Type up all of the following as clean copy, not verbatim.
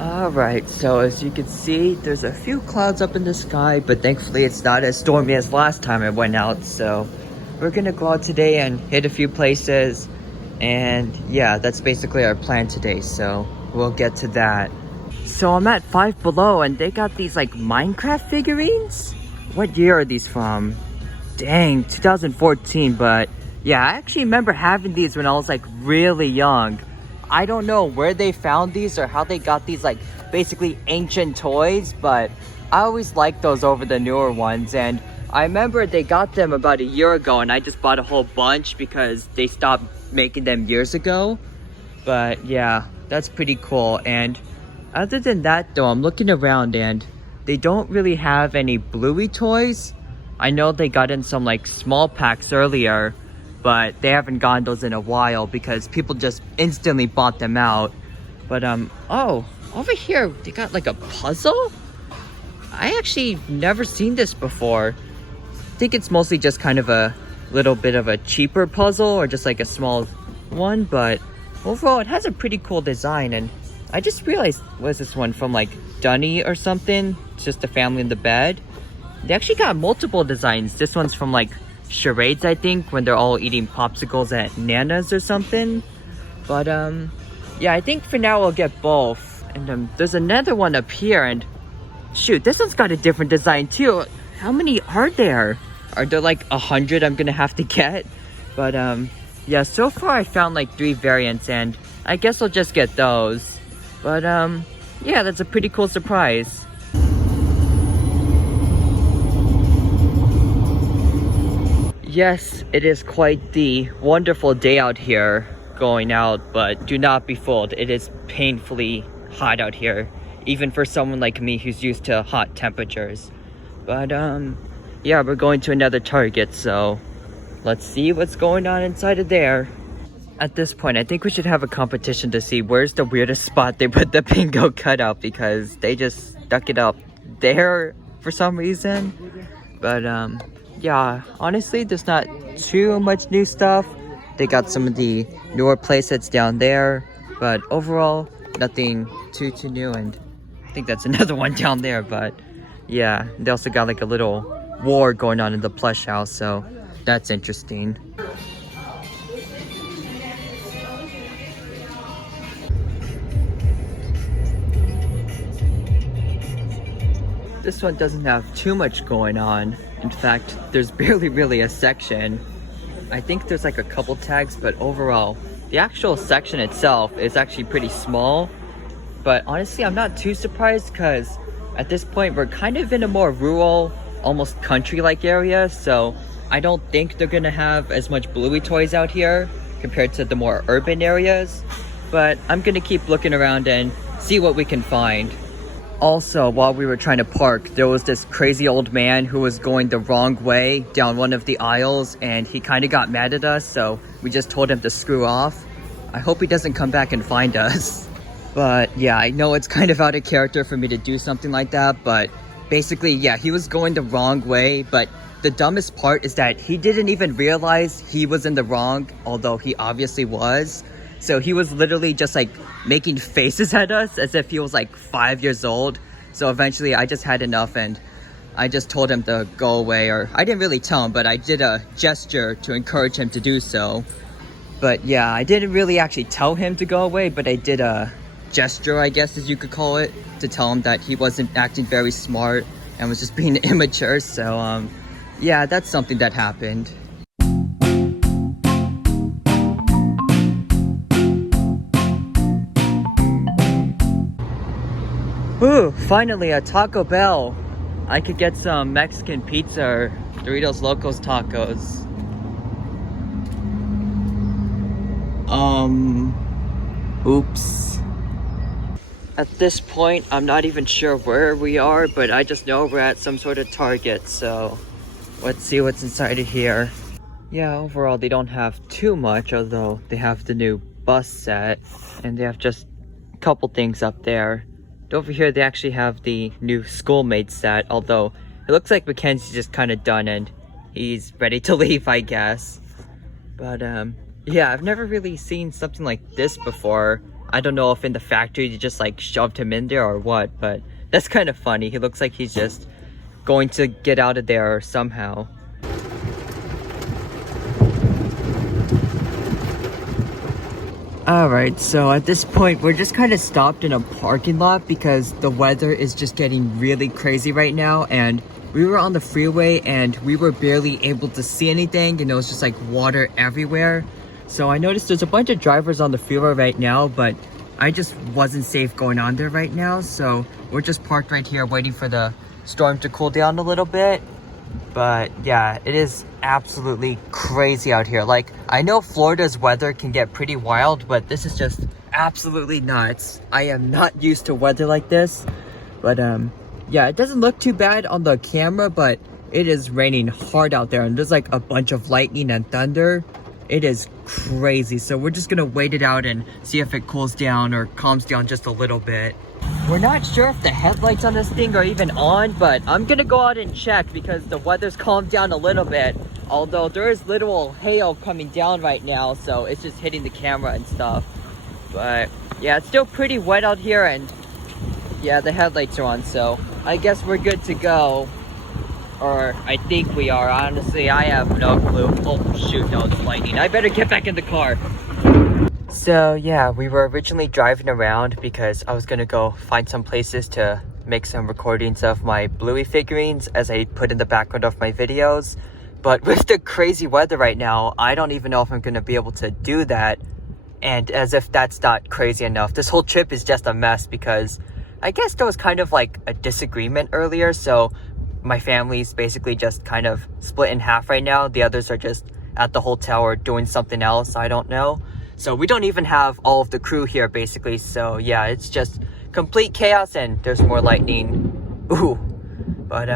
Alright, so as you can see, there's a few clouds up in the sky, but thankfully it's not as stormy as last time I went out, so we're gonna go out today and hit a few places, and yeah, that's basically our plan today, so we'll get to that. So I'm at Five Below, and they got these like Minecraft figurines? What year are these from? Dang, 2014, but yeah, I actually remember having these when I was like really young. I don't know where they found these or how they got these like basically ancient toys, but I always liked those over the newer ones. And I remember they got them about a year ago and I just bought a whole bunch because they stopped making them years ago. But yeah, that's pretty cool. And other than that though, I'm looking around and they don't really have any Bluey toys. I know they got in some like small packs earlier, but they haven't gotten those in a while because people just instantly bought them out. But oh, over here they got like a puzzle? I actually never seen this before. I think it's mostly just kind of a little bit of a cheaper puzzle or just like a small one, but overall it has a pretty cool design. And I just realized, was this one from like Dunny or something? It's just a family in the bed. They actually got multiple designs. This one's from like Charades, I think, when they're all eating popsicles at Nana's or something. But yeah, I think for now we'll get both. And there's another one up here, and shoot, this one's got a different design too. How many are there? Are there like 100 I'm gonna have to get? But yeah, so far I found like 3 variants, and I guess I'll just get those. But yeah, that's a pretty cool surprise. Yes, it is quite the wonderful day out here going out, but do not be fooled. It is painfully hot out here, even for someone like me who's used to hot temperatures. But yeah, we're going to another Target, so let's see what's going on inside of there. At this point, I think we should have a competition to see where's the weirdest spot they put the bingo cutout, because they just stuck it up there for some reason. But yeah, honestly, there's not too much new stuff. They got some of the newer playsets down there, but overall, nothing too new. And I think that's another one down there, but yeah, they also got like a little war going on in the plush house, so that's interesting. This one doesn't have too much going on. In fact, there's barely really a section. I think there's like a couple tags, but overall, the actual section itself is actually pretty small. But honestly, I'm not too surprised because at this point, we're kind of in a more rural, almost country-like area. So I don't think they're gonna have as much Bluey toys out here compared to the more urban areas. But I'm gonna keep looking around and see what we can find. Also, while we were trying to park, there was this crazy old man who was going the wrong way down one of the aisles, and he kind of got mad at us, so we just told him to screw off. I hope he doesn't come back and find us. But yeah, I know it's kind of out of character for me to do something like that, but basically, yeah, he was going the wrong way, but the dumbest part is that he didn't even realize he was in the wrong, although he obviously was. So he was literally just like making faces at us as if he was like 5 years old. So eventually I just had enough and I just told him to go away, or I didn't really tell him, but I did a gesture to encourage him to do so. But yeah, I didn't really actually tell him to go away, but I did a gesture, I guess as you could call it, to tell him that he wasn't acting very smart and was just being immature. So yeah, that's something that happened. Ooh, finally a Taco Bell. I could get some Mexican pizza or Doritos Locos tacos. Oops. At this point, I'm not even sure where we are, but I just know we're at some sort of Target, so let's see what's inside of here. Yeah, overall they don't have too much, although they have the new bus set, and they have just a couple things up there. Over here they actually have the new schoolmate set, although it looks like Mackenzie's just kind of done and he's ready to leave, I guess. But yeah, I've never really seen something like this before. I don't know if in the factory they just like shoved him in there or what, but that's kind of funny. He looks like he's just going to get out of there somehow. Alright, so at this point we're just kind of stopped in a parking lot because the weather is just getting really crazy right now, and we were on the freeway and we were barely able to see anything, and it was just like water everywhere. So I noticed there's a bunch of drivers on the freeway right now, but I just wasn't safe going on there right now, so we're just parked right here waiting for the storm to cool down a little bit. But yeah, it is absolutely crazy out here. Like, I know Florida's weather can get pretty wild, but this is just absolutely nuts. I am not used to weather like this. But yeah, it doesn't look too bad on the camera, but it is raining hard out there, and there's like a bunch of lightning and thunder. It is crazy. So we're just gonna wait it out and see if it cools down or calms down just a little bit. We're not sure if the headlights on this thing are even on, but I'm gonna go out and check because the weather's calmed down a little bit. Although there is literal hail coming down right now, so it's just hitting the camera and stuff. But yeah, it's still pretty wet out here, and yeah, the headlights are on, so I guess we're good to go. Or I think we are. Honestly, I have no clue. Oh shoot, no, it's lightning. I better get back in the car. So yeah, we were originally driving around because I was gonna go find some places to make some recordings of my Bluey figurines as I put in the background of my videos. But with the crazy weather right now, I don't even know if I'm gonna be able to do that. And as if that's not crazy enough, this whole trip is just a mess because I guess there was kind of like a disagreement earlier, so my family's basically just kind of split in half right now. The others are just at the hotel or doing something else, I don't know. So we don't even have all of the crew here basically, so yeah, it's just complete chaos and there's more lightning. Ooh. But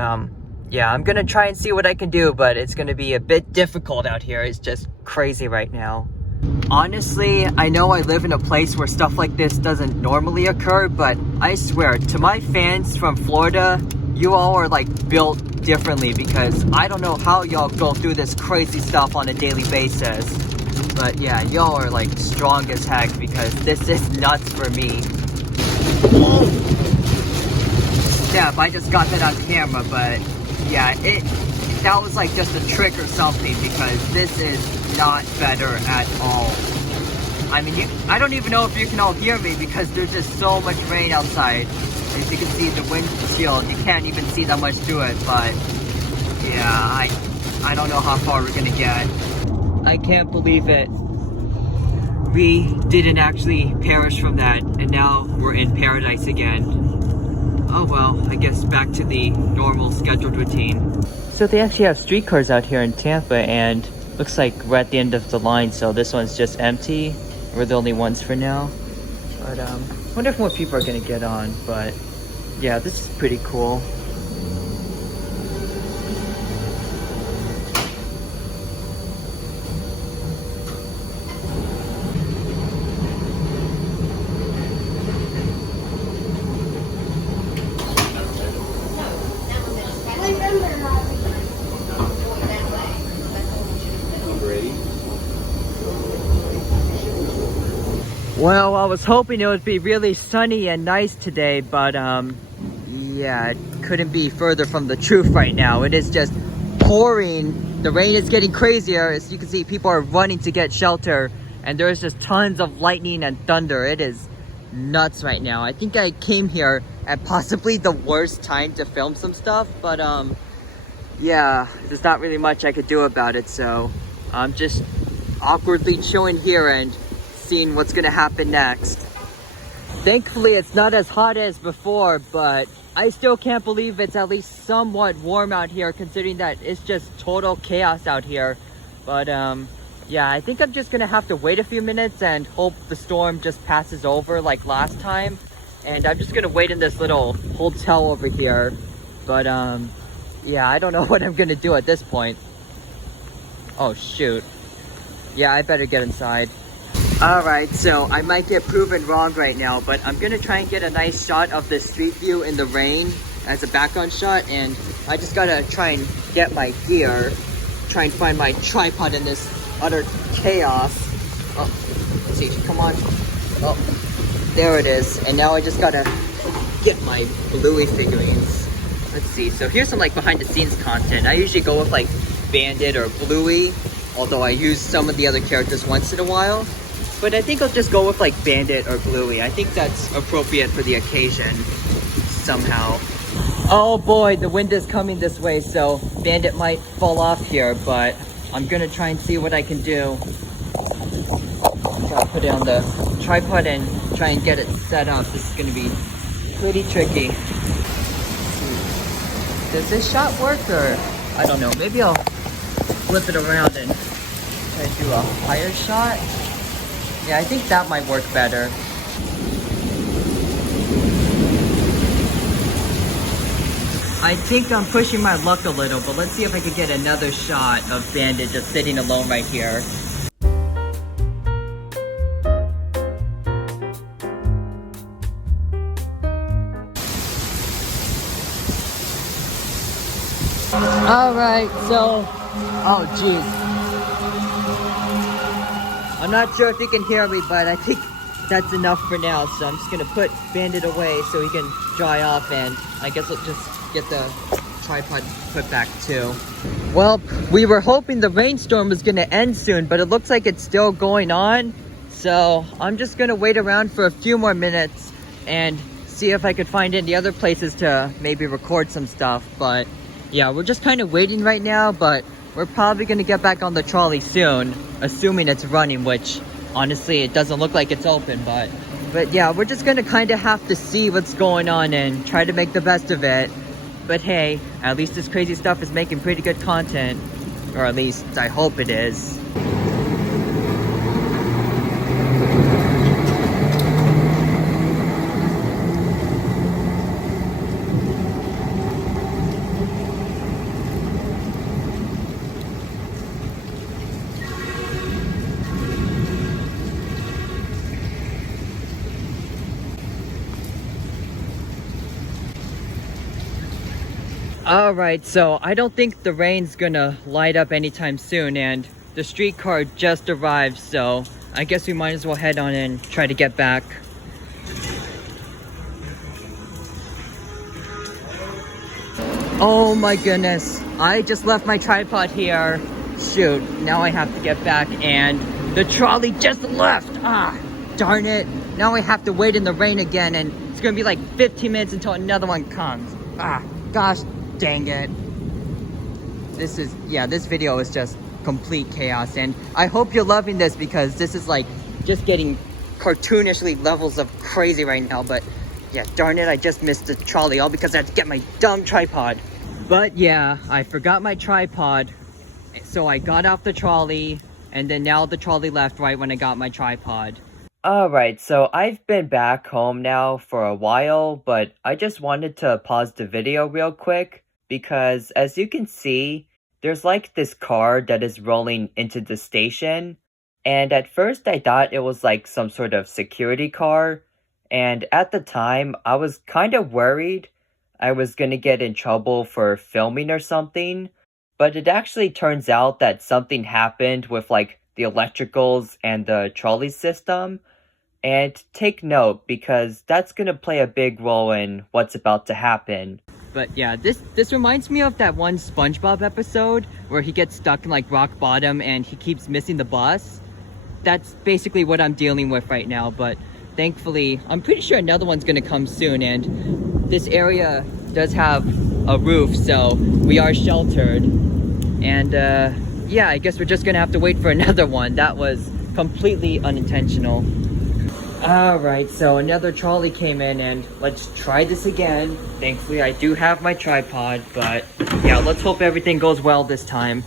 yeah, I'm gonna try and see what I can do, but it's gonna be a bit difficult out here. It's just crazy right now. Honestly, I know I live in a place where stuff like this doesn't normally occur, but I swear, to my fans from Florida, you all are like built differently, because I don't know how y'all go through this crazy stuff on a daily basis. But yeah, y'all are like strong as heck, because this is nuts for me. Yeah, I just got that on camera, but yeah, that was like just a trick or something, because this is not better at all. I mean, I don't even know if you can all hear me because there's just so much rain outside. As you can see, the windshield, you can't even see that much through it, but yeah, I don't know how far we're gonna get. I can't believe it. We didn't actually perish from that, and now we're in paradise again. Oh well, I guess back to the normal scheduled routine. So they actually have streetcars out here in Tampa, and looks like we're at the end of the line, so this one's just empty. We're the only ones for now. But I wonder if more people are gonna get on, but yeah, this is pretty cool. Well, I was hoping it would be really sunny and nice today, but yeah, it couldn't be further from the truth right now. It is just pouring. The rain is getting crazier. As you can see, people are running to get shelter, and there's just tons of lightning and thunder. It is nuts right now. I think I came here at possibly the worst time to film some stuff, but yeah, there's not really much I could do about it, so I'm just awkwardly chilling here and seeing what's gonna happen next. Thankfully, it's not as hot as before, but I still can't believe it's at least somewhat warm out here, considering that it's just total chaos out here. But yeah, I think I'm just gonna have to wait a few minutes and hope the storm just passes over like last time. And I'm just gonna wait in this little hotel over here. But yeah, I don't know what I'm gonna do at this point. Oh shoot. Yeah, I better get inside. Alright, so I might get proven wrong right now, but I'm gonna try and get a nice shot of the street view in the rain as a background shot, and I just gotta try and get my gear, try and find my tripod in this utter chaos. Oh, let's see, come on. Oh, There it is. And now I just gotta get my Bluey figurines. Let's see. So here's some like behind the scenes content. I usually go with like Bandit or Bluey, although I use some of the other characters once in a while. But I think I'll just go with like Bandit or Bluey. I think that's appropriate for the occasion somehow. Oh boy, the wind is coming this way, so Bandit might fall off here, but I'm gonna try and see what I can do. I'll put it on the tripod and try and get it set up. This is gonna be pretty tricky. Does this shot work, or I don't know, maybe I'll flip it around and try to do a higher shot. Yeah, I think that might work better. I think I'm pushing my luck a little, but let's see if I can get another shot of Bandit just sitting alone right here. Alright, so, oh jeez. I'm not sure if you can hear me, but I think that's enough for now. So I'm just gonna put Bandit away so he can dry off, and I guess I'll just get the tripod put back too. Well, we were hoping the rainstorm was gonna end soon, but it looks like it's still going on. So I'm just gonna wait around for a few more minutes and see if I could find any other places to maybe record some stuff. But yeah, we're just kind of waiting right now, but we're probably gonna get back on the trolley soon, assuming it's running, which honestly it doesn't look like it's open. But yeah, we're just gonna kind of have to see what's going on and try to make the best of it. But hey, at least this crazy stuff is making pretty good content, or at least I hope it is. Alright, so I don't think the rain's gonna light up anytime soon, and the streetcar just arrived, so I guess we might as well head on and try to get back. Oh my goodness, I just left my tripod here. Shoot, now I have to get back, and the trolley just left. Ah, darn it. Now I have to wait in the rain again, and it's gonna be like 15 minutes until another one comes. Ah, gosh. Dang it. This video is just complete chaos, and I hope you're loving this because this is like just getting cartoonishly levels of crazy right now. But yeah, darn it, I just missed the trolley all because I had to get my dumb tripod. But yeah, I forgot my tripod, so I got off the trolley, and then now the trolley left right when I got my tripod. Alright, so I've been back home now for a while, but I just wanted to pause the video real quick because as you can see, there's like this car that is rolling into the station, and at first I thought it was like some sort of security car, and at the time I was kind of worried I was gonna get in trouble for filming or something, but it actually turns out that something happened with like the electricals and the trolley system. And take note, because that's gonna play a big role in what's about to happen. But yeah, this reminds me of that one SpongeBob episode where he gets stuck in like rock bottom and he keeps missing the bus. That's basically what I'm dealing with right now, but thankfully, I'm pretty sure another one's gonna come soon, and this area does have a roof, so we are sheltered. And yeah, I guess we're just gonna have to wait for another one. That was completely unintentional. Alright, so another trolley came in, and let's try this again. Thankfully, I do have my tripod, but yeah, let's hope everything goes well this time.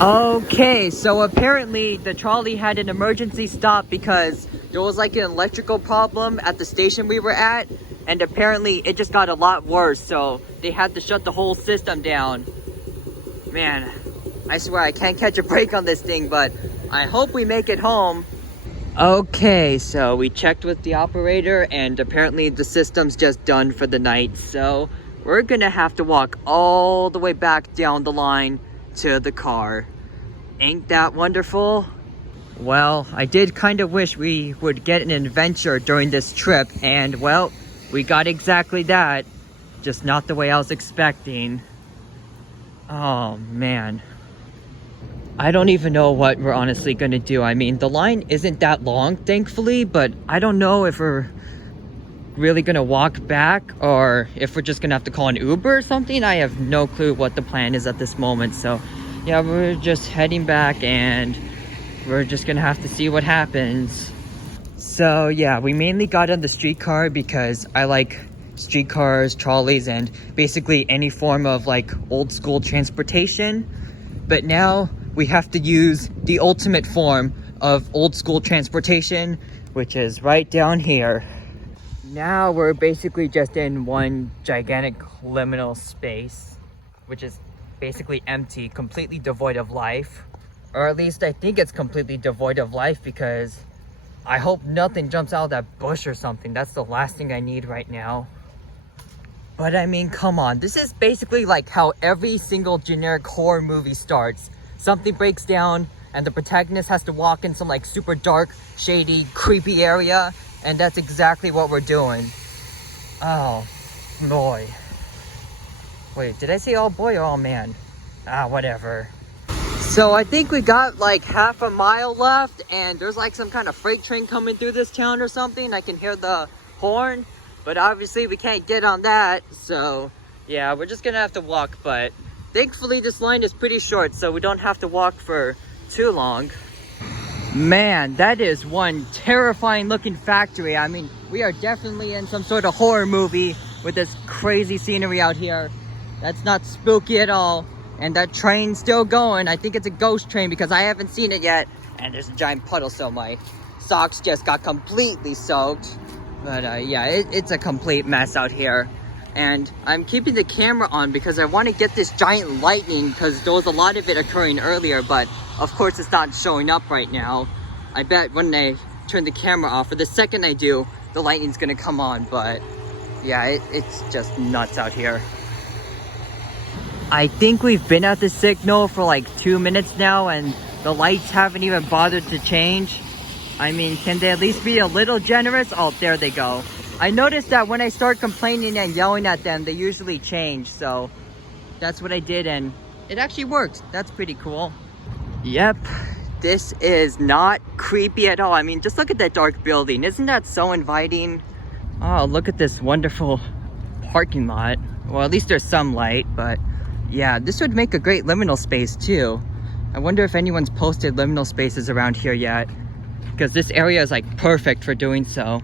Okay, so apparently the trolley had an emergency stop because there was like an electrical problem at the station we were at, and apparently it just got a lot worse, so they had to shut the whole system down. Man, I swear I can't catch a break on this thing, but I hope we make it home. Okay, so we checked with the operator and apparently the system's just done for the night, so we're gonna have to walk all the way back down the line to the car. Ain't that wonderful? Well, I did kind of wish we would get an adventure during this trip, and well, we got exactly that, just not the way I was expecting. Oh man, I don't even know what we're honestly gonna do. I mean, the line isn't that long, thankfully, but I don't know if we're really gonna walk back or if we're just gonna have to call an Uber or something. I have no clue what the plan is at this moment, so yeah, we're just heading back and we're just gonna have to see what happens. So yeah, we mainly got on the streetcar because I like streetcars, trolleys, and basically any form of like old school transportation. But now we have to use the ultimate form of old school transportation, which is right down here. Now we're basically just in one gigantic liminal space, which is basically empty, completely devoid of life. Or at least I think it's completely devoid of life, because I hope nothing jumps out of that bush or something. That's the last thing I need right now. But I mean, come on. This is basically like how every single generic horror movie starts. Something breaks down and the protagonist has to walk in some like super dark, shady, creepy area. And that's exactly what we're doing. Oh, boy. Wait, did I say all boy or all man? Ah, whatever. So I think we got like half a mile left, and there's like some kind of freight train coming through this town or something. I can hear the horn, but obviously we can't get on that. So yeah, we're just gonna have to walk, but thankfully this line is pretty short, so we don't have to walk for too long. Man, that is one terrifying looking factory. I mean, we are definitely in some sort of horror movie with this crazy scenery out here. That's not spooky at all. And that train's still going. I think it's a ghost train because I haven't seen it yet. And there's a giant puddle, so my socks just got completely soaked. But yeah, it's a complete mess out here. And I'm keeping the camera on because I want to get this giant lightning, because there was a lot of it occurring earlier, but of course it's not showing up right now. I bet when I turn the camera off, or the second I do, the lightning's gonna come on. But yeah, it's just nuts out here. I think we've been at the signal for like 2 minutes now and the lights haven't even bothered to change. I mean, can they at least be a little generous? Oh, there they go. I noticed that when I start complaining and yelling at them, they usually change. So that's what I did, and it actually worked. That's pretty cool. Yep, this is not creepy at all. I mean, just look at that dark building. Isn't that so inviting? Oh, look at this wonderful parking lot. Well, at least there's some light, but yeah, this would make a great liminal space too. I wonder if anyone's posted liminal spaces around here yet, because this area is like perfect for doing so.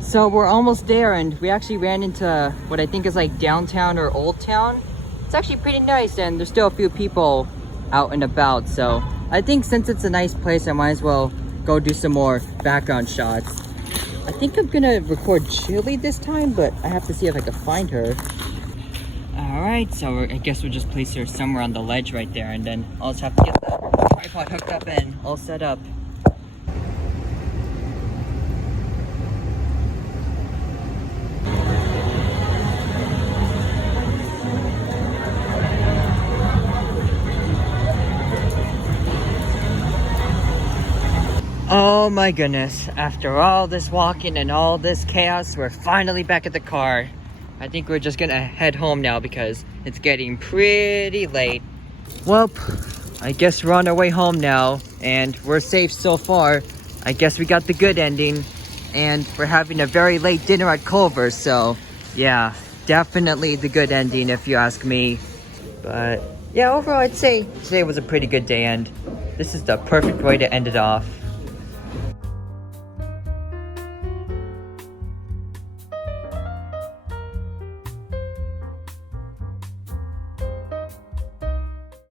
So we're almost there, and we actually ran into what I think is like downtown or old town. It's actually pretty nice, and there's still a few people out and about. So I think since it's a nice place, I might as well go do some more background shots. I think I'm gonna record Chili this time, but I have to see if I can find her. Alright, so I guess we'll just place her somewhere on the ledge right there, and then I'll just have to get the tripod hooked up and all set up. Oh my goodness, after all this walking and all this chaos, we're finally back at the car. I think we're just gonna head home now because it's getting pretty late. Well, I guess we're on our way home now, and we're safe so far. I guess we got the good ending, and we're having a very late dinner at Culver, so yeah, definitely the good ending if you ask me. But yeah, overall I'd say today was a pretty good day, and this is the perfect way to end it off.